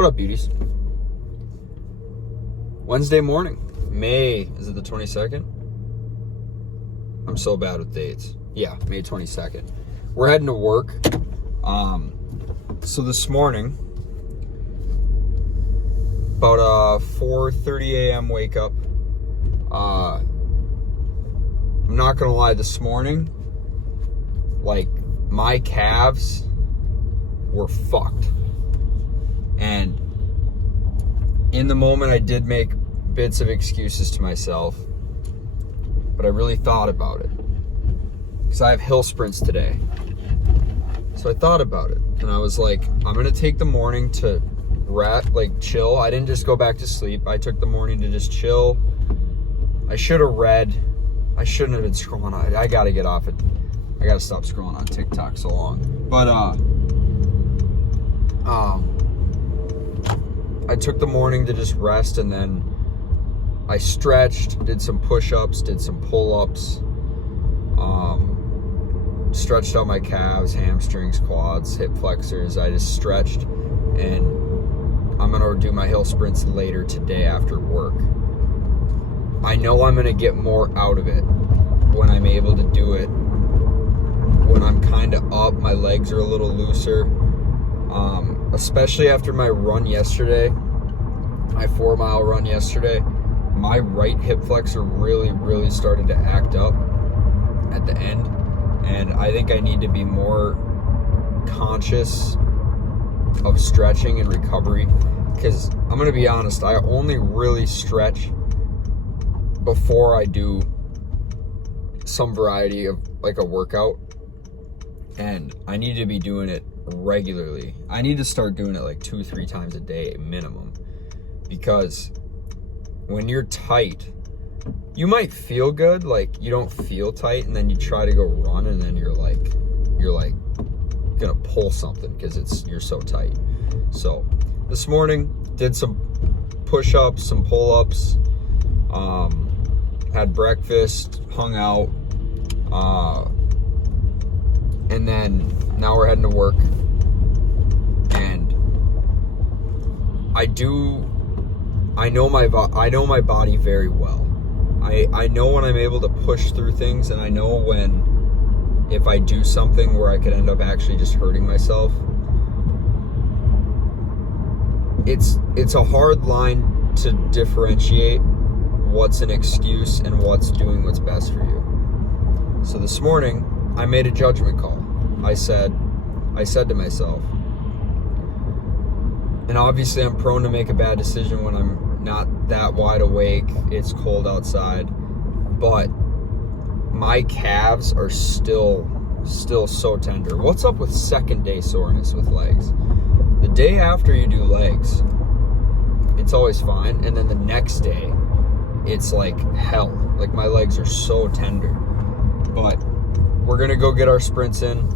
What up, beauties? Wednesday morning. Is it the 22nd? I'm so bad with dates. Yeah, May 22nd. We're heading to work. So this morning, about 4:30 a.m. wake up. I'm not gonna lie, this morning, like, my calves were fucked. And in the moment, I did make bits of excuses to myself, but I really thought about it because I have hill sprints today. So I thought about it, and I was like, I'm gonna take the morning to chill. I didn't just go back to sleep. I took the morning to just chill. I should have read. I shouldn't have been scrolling on. I gotta get off it. I gotta stop scrolling on TikTok so long. But I took the morning to just rest, and then I stretched, did some push-ups, did some pull-ups, stretched out my calves, hamstrings, quads, hip flexors. I just stretched, and I'm gonna do my hill sprints later today after work. I know I'm gonna get more out of it when I'm able to do it. When I'm kind of up, my legs are a little looser. Especially after my run yesterday, my 4-mile run yesterday, my right hip flexor really started to act up at the end. And I think I need to be more conscious of stretching and recovery, because I'm going to be honest, I only really stretch before I do some variety of like a workout, and I need to be doing it regularly. I need to start doing it like 2-3 times a day minimum, because when you're tight, you might feel good, like you don't feel tight, and then you try to go run, and then you're like gonna pull something because you're so tight. So this morning did some push-ups, some pull-ups, had breakfast, hung out, and then now we're heading to work. And I know my body very well. I know when I'm able to push through things, and I know if I do something where I could end up actually just hurting myself. It's a hard line to differentiate what's an excuse and what's doing what's best for you. So this morning, I made a judgment call. I said to myself, and obviously I'm prone to make a bad decision when I'm not that wide awake, it's cold outside, but my calves are still so tender. What's up with second day soreness with legs? The day after you do legs, it's always fine, and then the next day, it's like hell. Like, my legs are so tender. But we're gonna go get our sprints in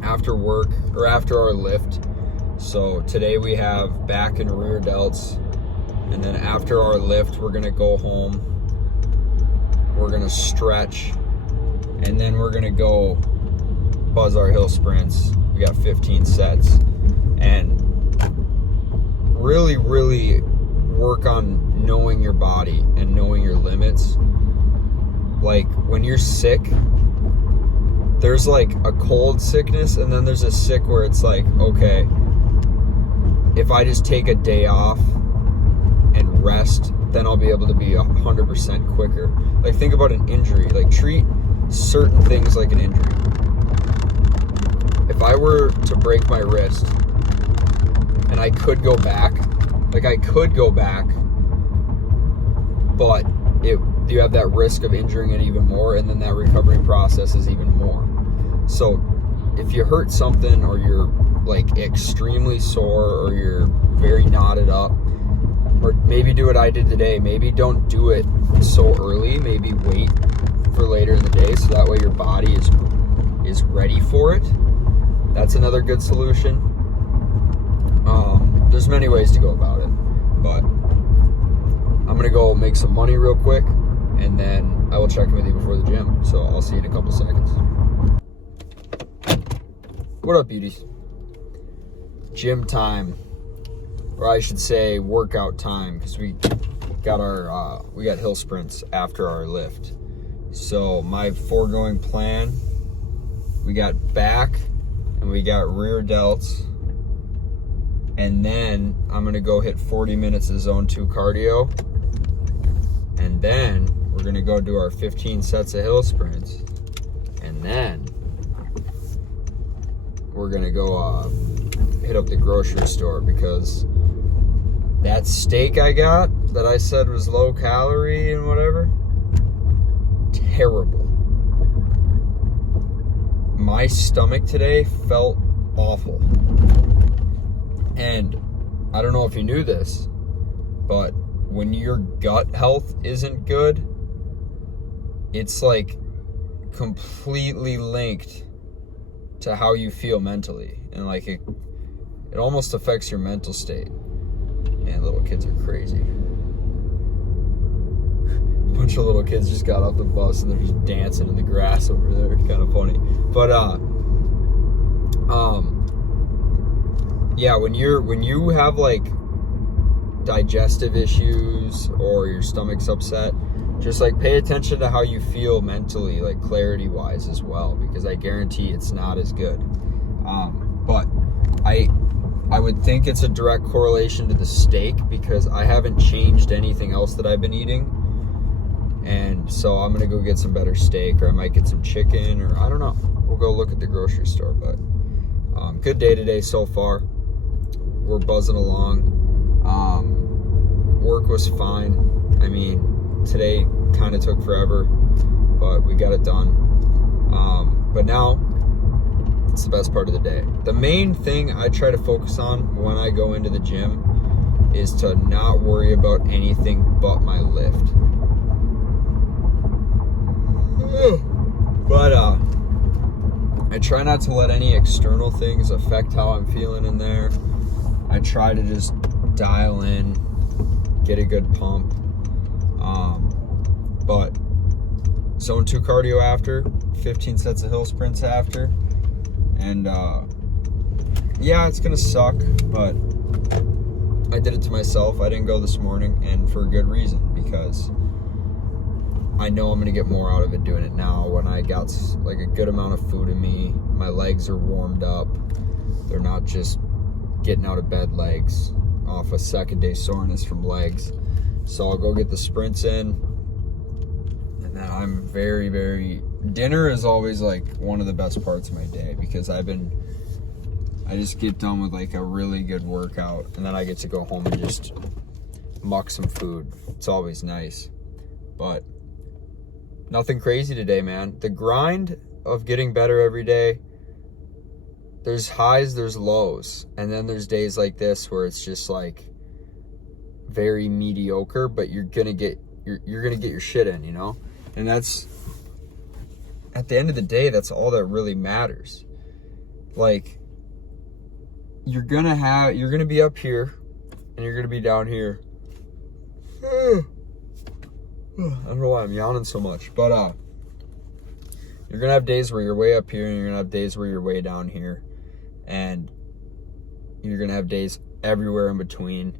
after work, or after our lift. So today we have back and rear delts, and then after our lift, we're gonna go home, we're gonna stretch, and then we're gonna go buzz our hill sprints. We got 15 sets, and really work on knowing your body and knowing your limits. Like, when you're sick, there's like a cold sickness, and then there's a sick where it's like, okay, if I just take a day off and rest, then I'll be able to be 100% quicker. Like, think about an injury. Like, treat certain things like an injury. If I were to break my wrist and I could go back, but you have that risk of injuring it even more, and then that recovery process is even more. So if you hurt something, or you're like extremely sore, or you're very knotted up, or maybe do what I did today. Maybe don't do it so early. Maybe wait for later in the day, so that way your body is ready for it. That's another good solution. There's many ways to go about it, but I'm gonna go make some money real quick, and then I will check in with you before the gym. So I'll see you in a couple seconds. What up, beauties? Gym time. or I should say workout time, because we got hill sprints after our lift. So my foregoing plan, we got back and we got rear delts, and then I'm gonna go hit 40 minutes of zone 2 cardio, and then we're gonna go do our 15 sets of hill sprints, and then we're gonna go hit up the grocery store, because that steak I got that I said was low calorie and whatever, terrible. My stomach today felt awful. And I don't know if you knew this, but when your gut health isn't good, it's like completely linked to how you feel mentally. And like it almost affects your mental state. Man, little kids are crazy. A bunch of little kids just got off the bus and they're just dancing in the grass over there. Kind of funny. But yeah, when you have like digestive issues or your stomach's upset, just like pay attention to how you feel mentally, like clarity wise as well, because I guarantee it's not as good. But I would think it's a direct correlation to the steak, because I haven't changed anything else that I've been eating. And so I'm gonna go get some better steak, or I might get some chicken, or I don't know. We'll go look at the grocery store. But good day today so far. We're buzzing along. Work was fine. I mean, today kind of took forever, but we got it done. But now it's the best part of the day. The main thing I try to focus on when I go into the gym is to not worry about anything but my lift. But I try not to let any external things affect how I'm feeling in there. I try to just dial in, get a good pump. But zone 2 cardio after, 15 sets of hill sprints after. And yeah, it's gonna suck, but I did it to myself. I didn't go this morning, and for a good reason, because I know I'm gonna get more out of it doing it now when I got like a good amount of food in me. My legs are warmed up. They're not just getting out of bed legs off a second day soreness from legs. So I'll go get the sprints in, and then I'm very, very, dinner is always like one of the best parts of my day, because I just get done with like a really good workout, and then I get to go home and just muck some food. It's always nice. But nothing crazy today, man. The grind of getting better every day, there's highs, there's lows, and then there's days like this where it's just like very mediocre, but you're gonna get your shit in, you know? And that's, at the end of the day, that's all that really matters. Like, you're gonna be up here and you're gonna be down here. I don't know why I'm yawning so much, but you're gonna have days where you're way up here, and you're gonna have days where you're way down here, and you're gonna have days everywhere in between.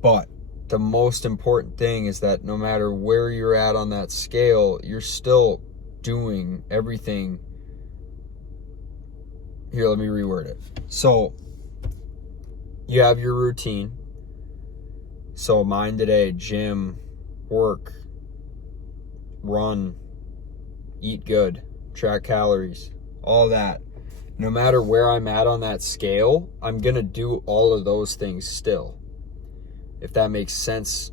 But the most important thing is that no matter where you're at on that scale, you're still doing everything. Here, let me reword it. So you have your routine. So mine today: gym, work, run, eat good, track calories, all that. No matter where I'm at on that scale, I'm gonna do all of those things still, if that makes sense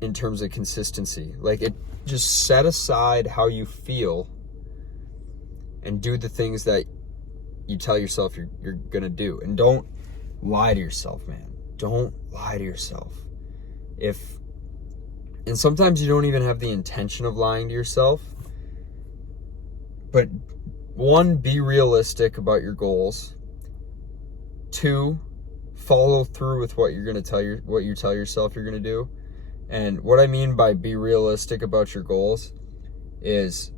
in terms of consistency. Like, it, just set aside how you feel and do the things that you tell yourself you're gonna do. And don't lie to yourself, man. Don't lie to yourself. And sometimes you don't even have the intention of lying to yourself. But 1, be realistic about your goals. 2, follow through with what you're gonna what you tell yourself you're gonna do. And what I mean by be realistic about your goals is,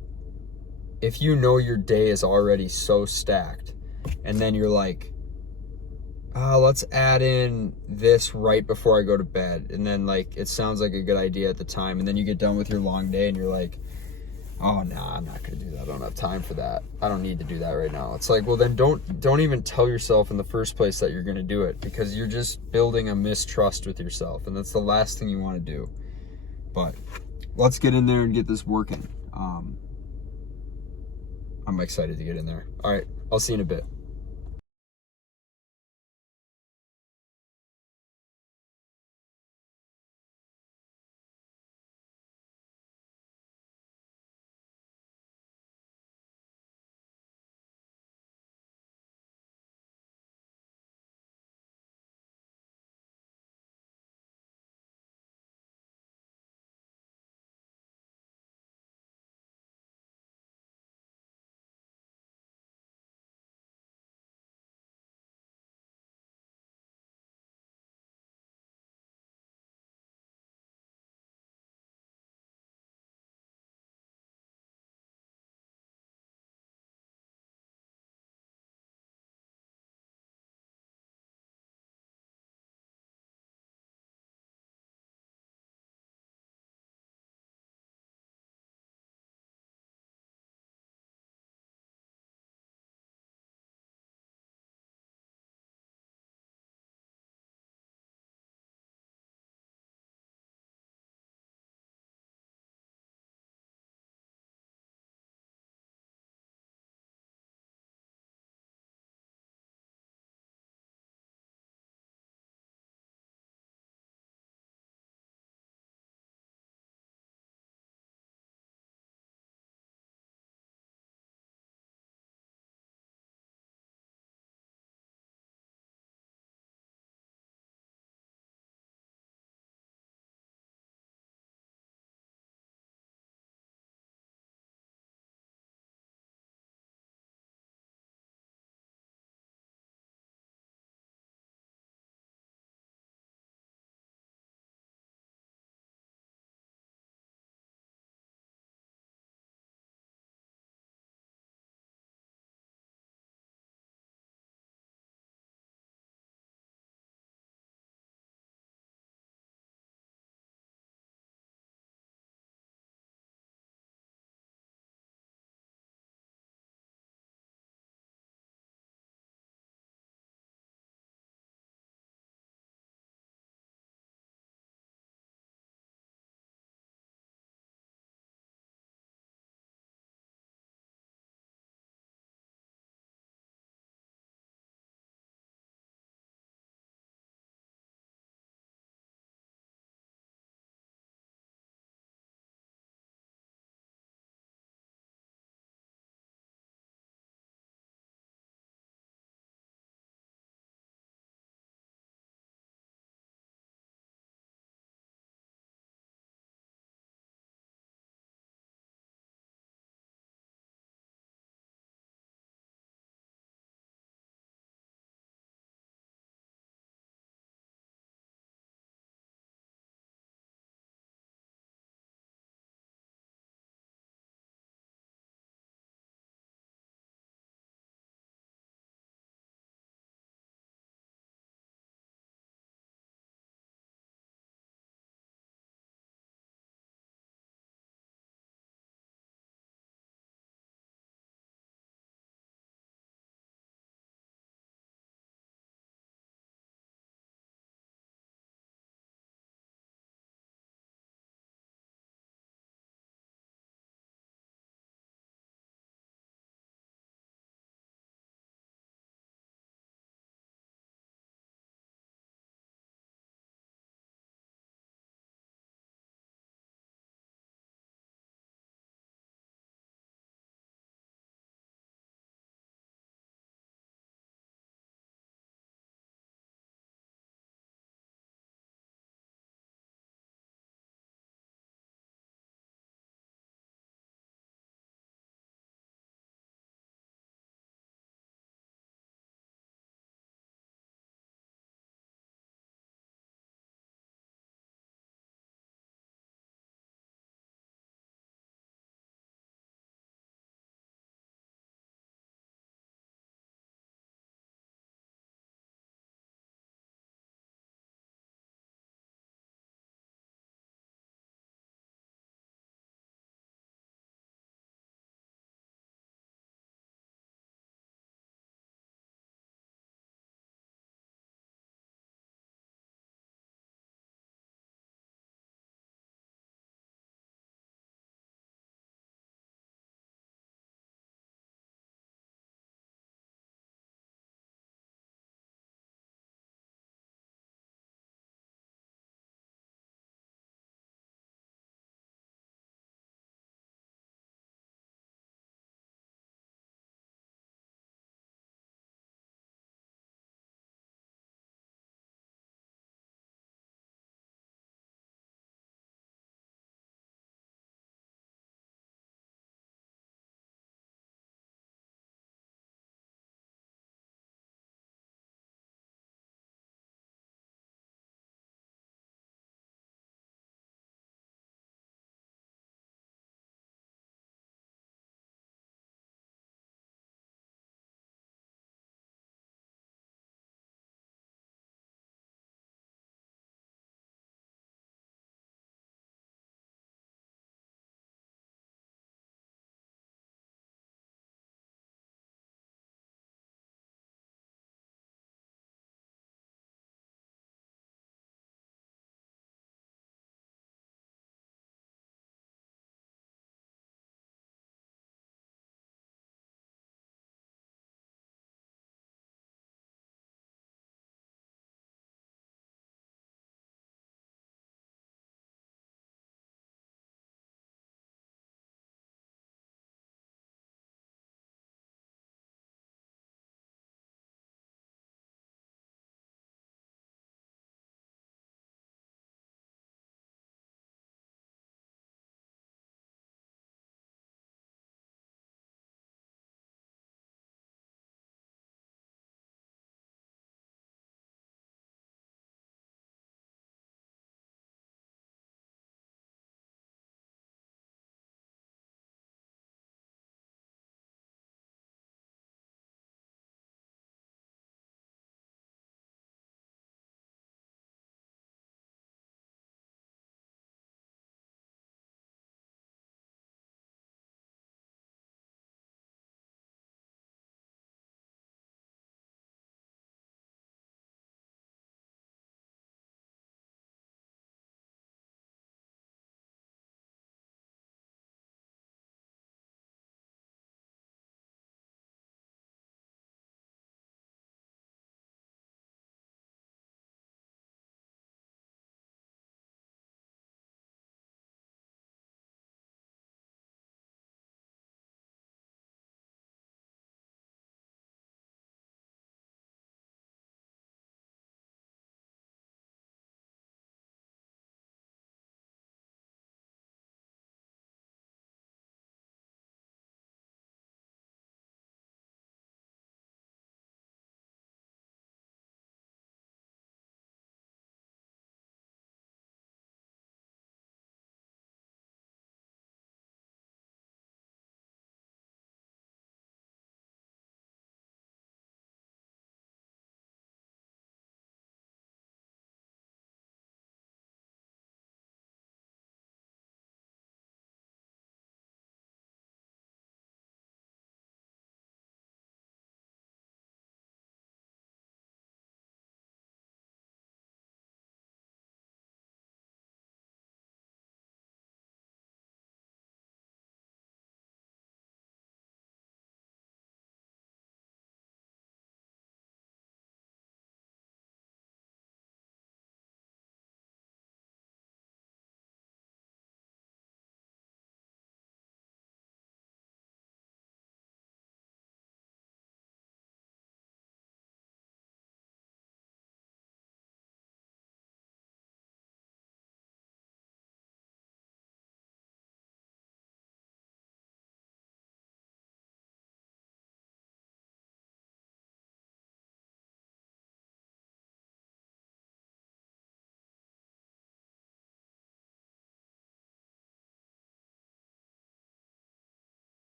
if you know your day is already so stacked, and then you're like, let's add in this right before I go to bed. And then like, it sounds like a good idea at the time. And then you get done with your long day and you're like, oh, nah, I'm not gonna do that. I don't have time for that. I don't need to do that right now. It's like, well, then don't even tell yourself in the first place that you're gonna do it, because you're just building a mistrust with yourself, and that's the last thing you want to do. But let's get in there and get this working. I'm excited to get in there. All right, I'll see you in a bit.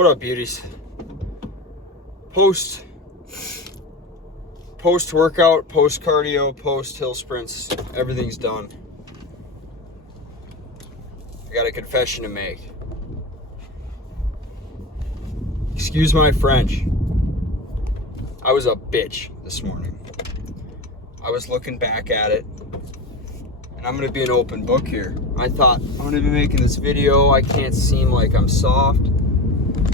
What up, beauties? Post workout, post cardio, post hill sprints, everything's done. I got a confession to make. Excuse my French. I was a bitch this morning. I was looking back at it, and I'm gonna be an open book here. I thought, I'm gonna be making this video, I can't seem like I'm soft.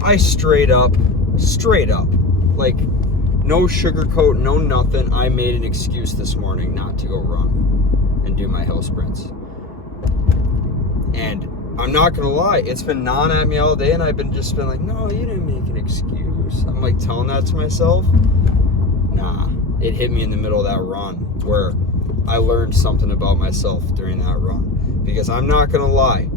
I straight up, like no sugarcoat, no nothing, I made an excuse this morning not to go run and do my hill sprints. And I'm not gonna lie, it's been gnawing at me all day, and I've been like, no, you didn't make an excuse. I'm like telling that to myself. Nah, it hit me in the middle of that run where I learned something about myself during that run. Because I'm not gonna lie,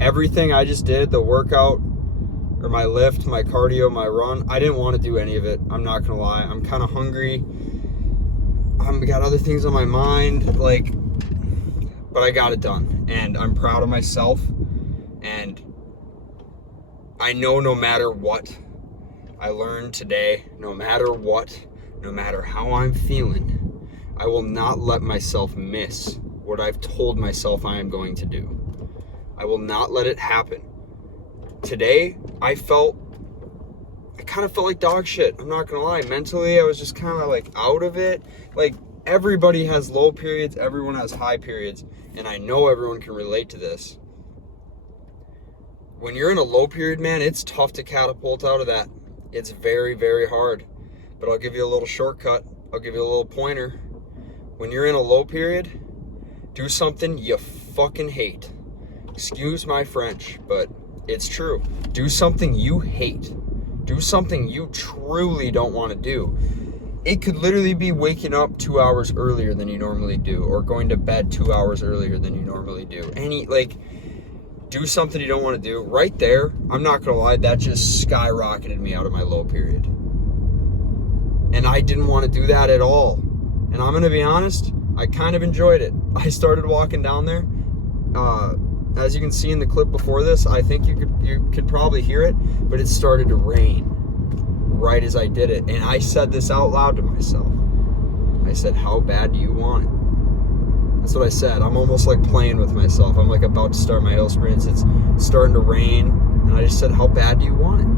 everything I just did, the workout, or my lift, my cardio, my run, I didn't want to do any of it. I'm not gonna lie. I'm kind of hungry. I've got other things on my mind, but I got it done. And I'm proud of myself. And I know no matter what I learned today, no matter what, no matter how I'm feeling, I will not let myself miss what I've told myself I am going to do. I will not let it happen. Today, I kind of felt like dog shit. I'm not gonna lie. Mentally, I was just kind of like out of it. Like, everybody has low periods, everyone has high periods, and I know everyone can relate to this. When you're in a low period, man, it's tough to catapult out of that. It's very, very hard. But I'll give you a little shortcut. I'll give you a little pointer. When you're in a low period, do something you fucking hate. Excuse my French, but it's true. Do something you hate. Do something you truly don't want to do. It could literally be waking up 2 hours earlier than you normally do, or going to bed 2 hours earlier than you normally do. Do something you don't want to do. Right there, I'm not gonna lie, that just skyrocketed me out of my low period. And I didn't want to do that at all. And I'm gonna be honest, I kind of enjoyed it. I started walking down there. As you can see in the clip before this, I think you could probably hear it, but it started to rain right as I did it. And I said this out loud to myself. I said, how bad do you want it? That's what I said. I'm almost like playing with myself. I'm like about to start my hill sprints. It's starting to rain. And I just said, how bad do you want it?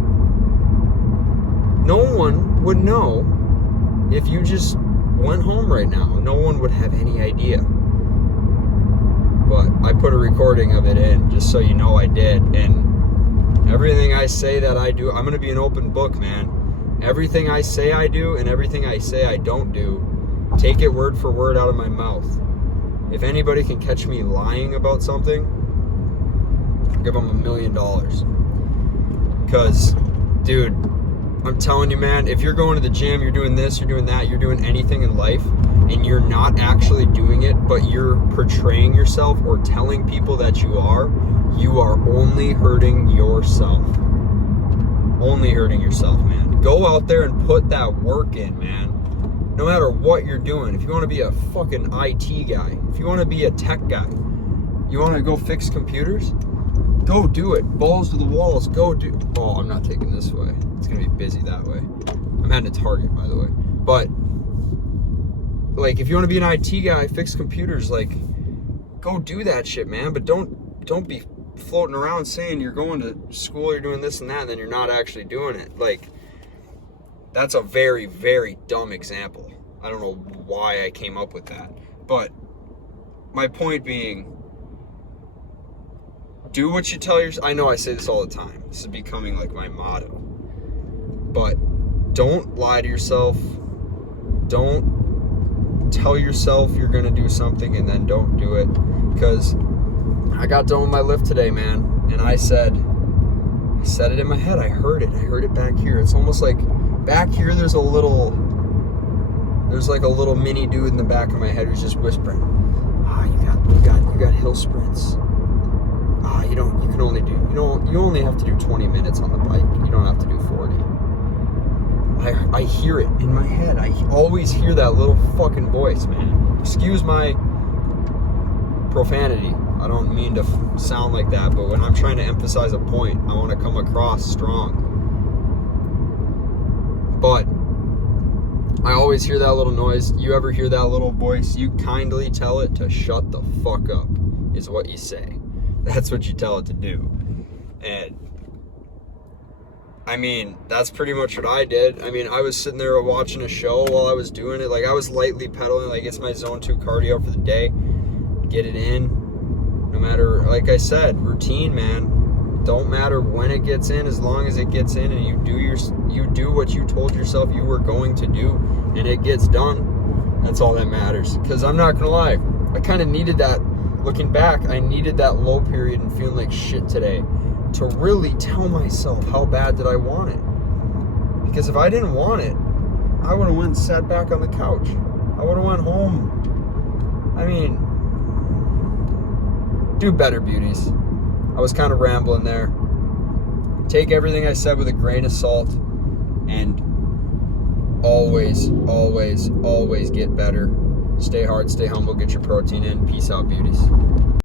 No one would know if you just went home right now. No one would have any idea. But I put a recording of it in just so you know I did. And everything I say that I do, I'm going to be an open book, man. Everything I say I do and everything I say I don't do, take it word for word out of my mouth. If anybody can catch me lying about something, I'll give them $1 million. Because, dude, I'm telling you, man, if you're going to the gym, you're doing this, you're doing that, you're doing anything in life, and you're not actually doing it, but you're portraying yourself or telling people that you are only hurting yourself. Only hurting yourself, man. Go out there and put that work in, man. No matter what you're doing. If you want to be a fucking IT guy, if you want to be a tech guy, you want to go fix computers, go do it. Balls to the walls, go do. Oh, I'm not taking this way. It's going to be busy that way. I'm heading to Target, by the way. But, like, if you want to be an IT guy, fix computers, like, go do that shit, man. But don't be floating around saying you're going to school, you're doing this and that, and then you're not actually doing it. Like, that's a very, very dumb example. I don't know why I came up with that. But my point being, do what you tell yourself. I know I say this all the time. This is becoming like my motto. But don't lie to yourself. Don't tell yourself you're going to do something and then don't do it. Because I got done with my lift today, man. And I said it in my head. I heard it back here. It's almost like back here there's like a little mini dude in the back of my head who's just whispering, you got hill sprints. You only have to do 20 minutes on the bike. You don't have to do 40. I hear it in my head. I always hear that little fucking voice, man. Excuse my profanity. I don't mean to sound like that, but when I'm trying to emphasize a point, I want to come across strong. But I always hear that little noise. You ever hear that little voice? You kindly tell it to shut the fuck up, is what you say. That's what you tell it to do. And I mean, that's pretty much what I did. I mean, I was sitting there watching a show while I was doing it. Like, I was lightly pedaling. Like, it's my zone 2 cardio for the day. Get it in. No matter, like I said, routine, man. Don't matter when it gets in, as long as it gets in and you do what you told yourself you were going to do and it gets done. That's all that matters. Because I'm not going to lie, I kind of needed that. Looking back, I needed that low period and feeling like shit today to really tell myself how bad did I want it. Because if I didn't want it, I would have went and sat back on the couch. I would have went home. I mean, do better, beauties. I was kind of rambling there. Take everything I said with a grain of salt, and always, always, always get better. Stay hard, stay humble, get your protein in. Peace out, beauties.